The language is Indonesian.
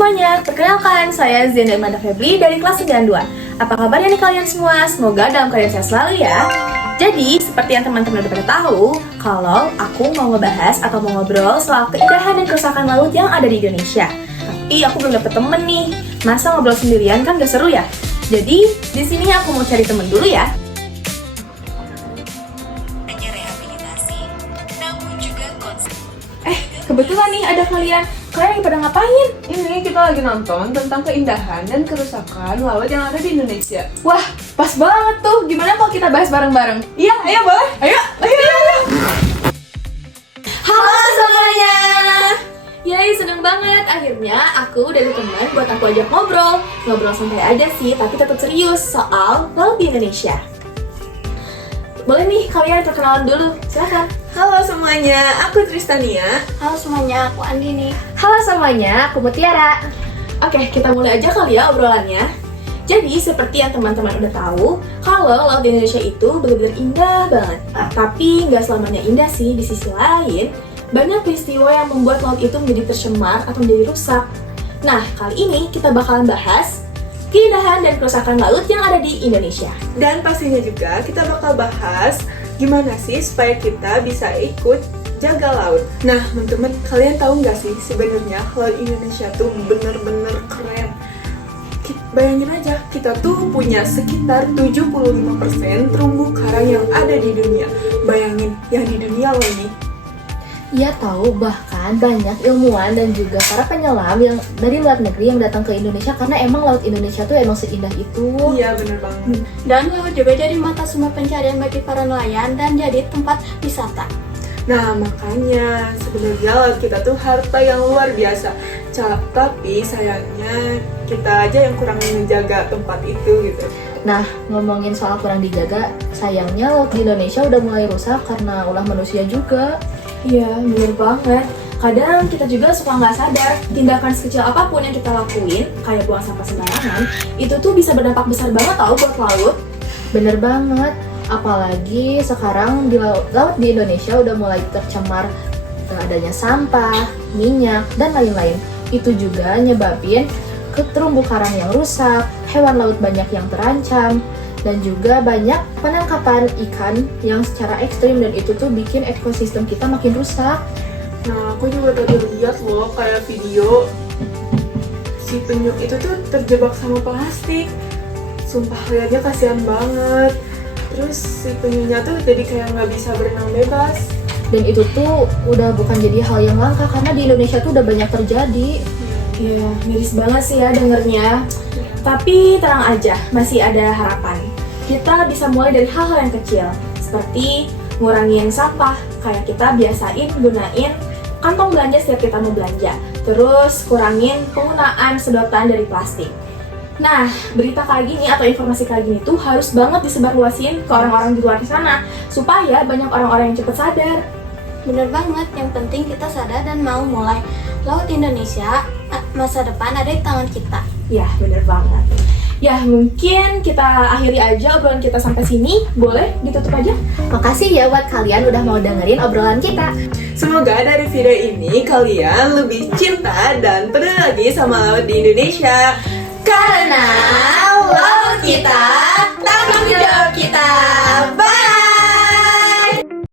semuanya, perkenalkan saya Zena Imanda Febri dari kelas 92. Apa kabarnya nih kalian semua? Semoga dalam keadaan sehat selalu ya. Jadi, seperti yang teman-teman udah pada tahu, kalau aku mau ngebahas atau mau ngobrol soal keindahan dan kerusakan laut yang ada di Indonesia. Tapi aku belum dapet temen nih, masa ngobrol sendirian kan gak seru ya? Jadi, di sini aku mau cari temen dulu ya. Kebetulan nih ada kalian. Kalian lagi pada ngapain? Ini kita lagi nonton tentang keindahan dan kerusakan laut yang ada di Indonesia. Wah, pas banget tuh. Gimana kalau kita bahas bareng-bareng? Iya, ayo boleh. Ayo. Halo semuanya. Yay, seneng banget. Akhirnya aku udah ada teman buat aku ajak ngobrol. Ngobrol santai aja sih, tapi tetap serius soal laut di Indonesia. Boleh nih, kalian perkenalan dulu. Silakan. Halo semuanya, aku Tristania. Halo semuanya, aku Andini. Halo semuanya, aku Mutiara. Oke, kita mulai aja kali ya obrolannya. Jadi, seperti yang teman-teman udah tahu, kalau laut di Indonesia itu benar-benar indah banget. Tapi nggak selamanya indah sih, di sisi lain, banyak peristiwa yang membuat laut itu menjadi tercemar atau menjadi rusak. Nah, kali ini kita bakalan bahas keindahan dan kerusakan laut yang ada di Indonesia. Dan pastinya juga kita bakal bahas gimana sih supaya kita bisa ikut jaga laut. Nah, teman-teman, kalian tahu nggak sih sebenarnya laut Indonesia tuh bener-bener keren. Bayangin aja, kita tuh punya sekitar 75% terumbu karang yang ada di dunia. Bayangin, yang di dunia loh ini. Ia tahu bahkan banyak ilmuwan dan juga para penyelam yang dari luar negeri yang datang ke Indonesia karena emang laut Indonesia tuh emang seindah itu. Iya, bener banget. Dan laut juga jadi mata sumber pencarian bagi para nelayan dan jadi tempat wisata. Nah, makanya sebenarnya laut kita tuh harta yang luar biasa. Tapi sayangnya kita aja yang kurang menjaga tempat itu gitu. Nah, ngomongin soal kurang dijaga, sayangnya laut di Indonesia udah mulai rusak karena ulah manusia juga. Iya, bener banget. Kadang kita juga suka nggak sadar, tindakan sekecil apapun yang kita lakuin, kayak buang sampah sembarangan, itu tuh bisa berdampak besar banget tau buat laut. Bener banget, apalagi sekarang di laut di Indonesia udah mulai tercemar adanya sampah, minyak, dan lain-lain. Itu juga nyebabin ke terumbu karang yang rusak, hewan laut banyak yang terancam, dan juga banyak penangkapan ikan yang secara ekstrim dan itu tuh bikin ekosistem kita makin rusak. Nah, aku juga tadi lihat loh kayak video si penyu itu tuh terjebak sama plastik. Sumpah liatnya kasihan banget. Terus si penyunya tuh jadi kayak nggak bisa berenang bebas. Dan itu tuh udah bukan jadi hal yang langka karena di Indonesia tuh udah banyak terjadi. Iya, miris banget sih ya dengernya. Tapi tenang aja, masih ada harapan. Kita bisa mulai dari hal-hal yang kecil, seperti ngurangin sampah, kayak kita biasain gunain kantong belanja setiap kita mau belanja. Terus kurangin penggunaan sedotan dari plastik. Nah, berita kayak gini atau informasi kayak gini tuh harus banget disebarluasin ke orang-orang di luar sana, supaya banyak orang-orang yang cepat sadar. Bener banget, yang penting kita sadar dan mau mulai. Laut Indonesia, masa depan ada di tangan kita. Ya, bener banget. Ya, mungkin kita akhiri aja obrolan kita sampai sini. Boleh ditutup aja? Makasih ya buat kalian udah mau dengerin obrolan kita. Semoga dari video ini kalian lebih cinta dan peduli lagi sama laut di Indonesia. Karena laut kita tanggung jawab